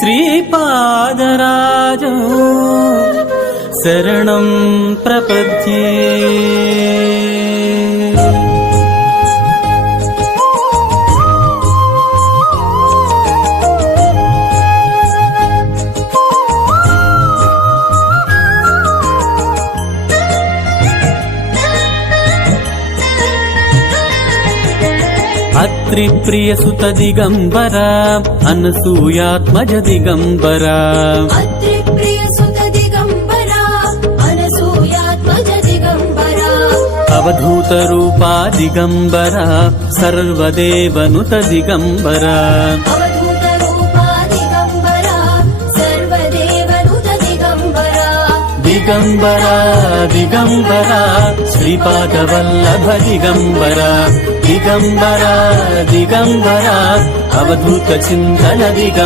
శ్రీపాదరాజం శరణం ప్రపద్యే. అత్రిప్రియసుత దిగంబర అనసూయాత్మజ దిగంబర. అత్రిప్రియసుత దిగంబర అనసూయాత్మజ దిగంబర. అవధూత రూపా దిగంబర సర్వదేవనుత దిగంబర. అవధూత రూపా దిగంబర సర్వదేవనుత దిగంబర. దిగంబర దిగంబర శ్రీపాదవల్లభ దిగంబర. దిగంబర దిగంబర అవధూత చింతన దిగంబర.